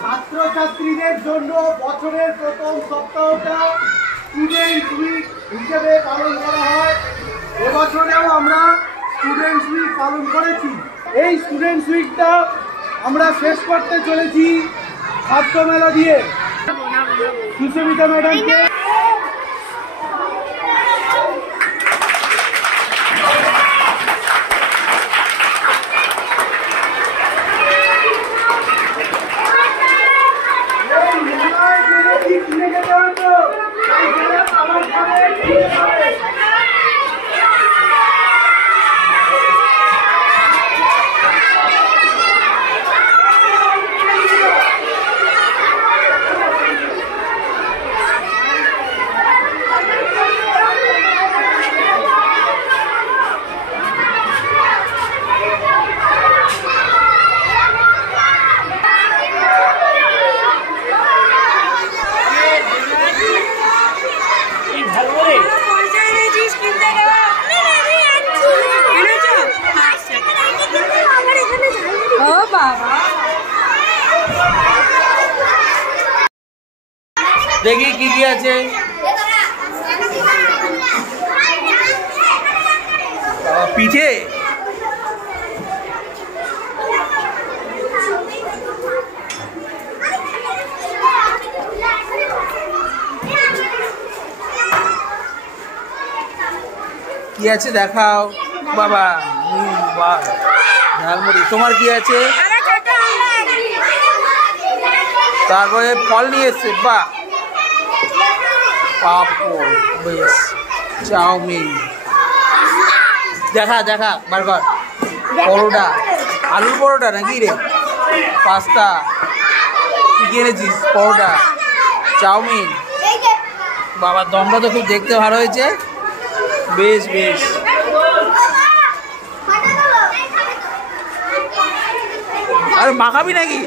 ছাত্রছাত্রীদের জন্য বছরের প্রথম সপ্তাহটা স্টুডেন্ট উইক হিসেবে পালন করা হয়। এবছরেও আমরা স্টুডেন্টস উইক পালন করেছি। এই স্টুডেন্টস উইকটা আমরা শেষ করতে চলেছি খাদ্য মেলা দিয়ে। সুস্মিতা ম্যাডামকে দেখি কি কি আছে। পিঠে কি আছে দেখাও বাবা। ঝালমুড়ি। তোমার কি আছে? তারপরে ফল নিয়ে এসছে। বা পাপড়, বেশ, চাউমিন দেখা দেখা বার্গার, পরোটা, আলুর পরোটা নাকি রে, পাস্তা, কি কিনেছিস? পরোটা, চাউমিন। বাবার দমটা তো খুব দেখতে ভালো হয়েছে। বেশ বেশ। আরে মাখাবি নাকি?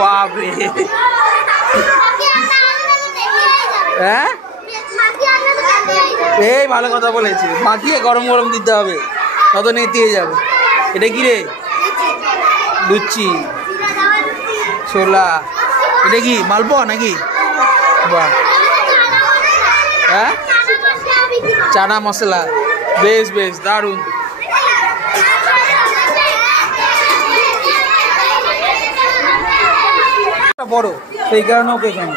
বাপরে। হ্যাঁ এই ভালো কথা বলেছে। মাখিয়ে গরম গরম দিতে হবে, তত নেতিয়ে যাবে। এটা কি রে? লুচি, ছোলা। এটা কি মালপোয়া নাকি? বাহ। হ্যাঁ চানা মশলা। বেশ বেশ, দারুণ। বড় সেই কারণে ওকে কেন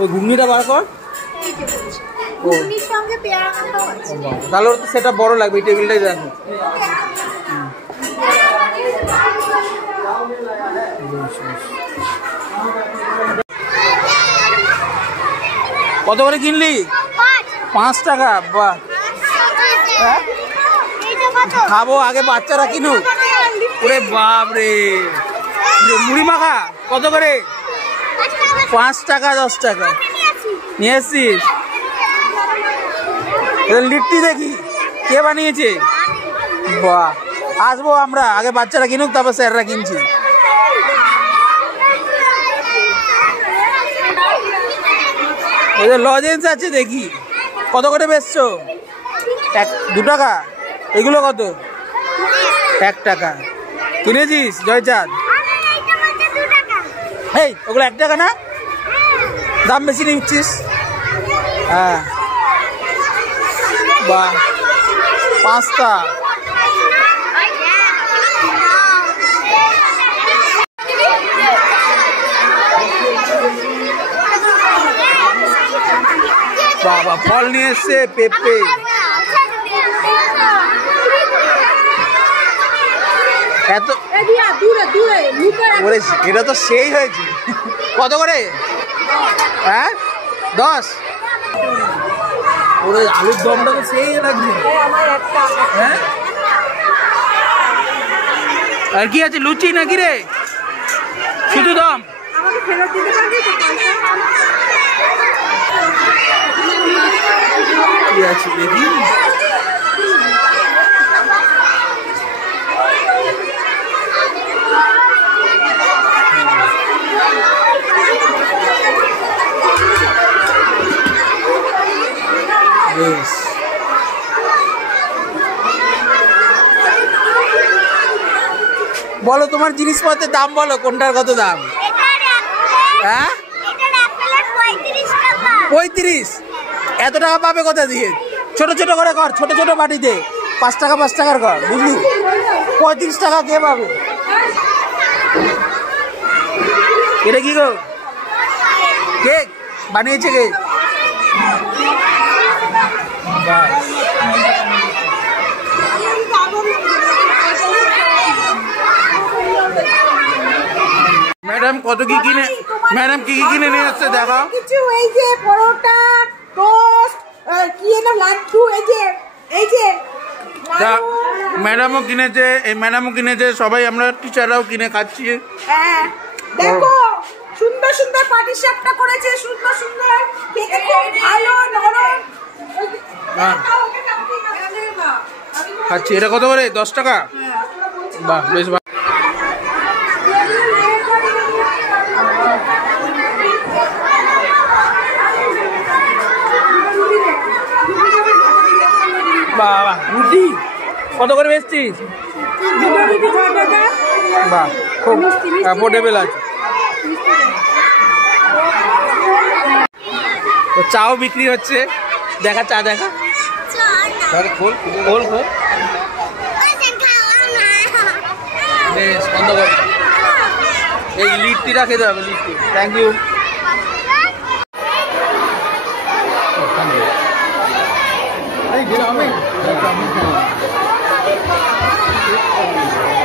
ওই ঘুগনিটা বার কর। তাহলে ওর তো সেটা বড় লাগবে। এই টেবিলটাই দেখো। কত করে কিনলি? 5 টাকা। বাহ। খাবো আগে, বাচ্চারা কিনুক। ওরে বাপ রে। মুড়ি মাখা কত করে? 5 টাকা 10 টাকা। নিয়ে এসছিস? লিট্টি দেখি কে বানিয়েছে। বাহ। আসবো আমরা, আগে বাচ্চারা কিনুক তারপর স্যাররা কিনছি। লজেন্স আছে দেখি কত করে বেচছো? 2 টাকা। এগুলো কত? 1 টাকা। কিনেছিস জয়চাঁদ? এই ওগুলো 1 টাকা না? দাম বেশি নিচ্ছিস। হ্যাঁ বাহ। পাস্তা। বাবা ফল নিয়ে এসছে, পেঁপে। এত এটা তো সেই হয়েছে। কত করে? হ্যাঁ 10। ওরে আলুর দমটা তো সেই লাগছে। হ্যাঁ আর কি আছে? লুচি নাকি রে? শুধু দম? কি আছে দেখি। Yes. বলো তোমার জিনিসপত্রের দাম বলো, কোনটার কত দাম? হ্যাঁ 35। এত টাকা পাবে কোথা দিয়ে? ছোট ছোট করে কর, ছোট ছোট বাটিতে 5 টাকা 5 টাকার কর, বুঝলি? 35 টাকা কে পাবে? এটা কি গো? কেক বানিয়েছে কে? ম্যাডাম কত কি কিনে, ম্যাডাম কি কি কিনে নিয়ে আসছে দেখো। কিছু এই যে পরোটা, টোস্ট, কি না লাড্ডু, এই যে ম্যাডামও কিনেছে, এই ম্যাডামও কিনেছে, সবাই আমরা টিচাররাও কিনে খাচ্ছি। হ্যাঁ দেখো সুন্দর সুন্দর পাটিসাপটা করেছে, সুন্দর সুন্দর খেতে খুব ভালো নরম। হ্যাঁ খাচ্ছি। এটা কত করে? 10 টাকা। বাহ বেশ ভালো। বাহ রুটি কত করে বেচছিস? বাহ খুব অ্যাফোর্ডেবল আছে। তো চাও বিক্রি হচ্ছে, দেখা চা দেখা। খোল খোল খোল, বেশ বন্ধ কর। এই লিট্টিটা খেতে হবে, লিট্টি। Thank you. এই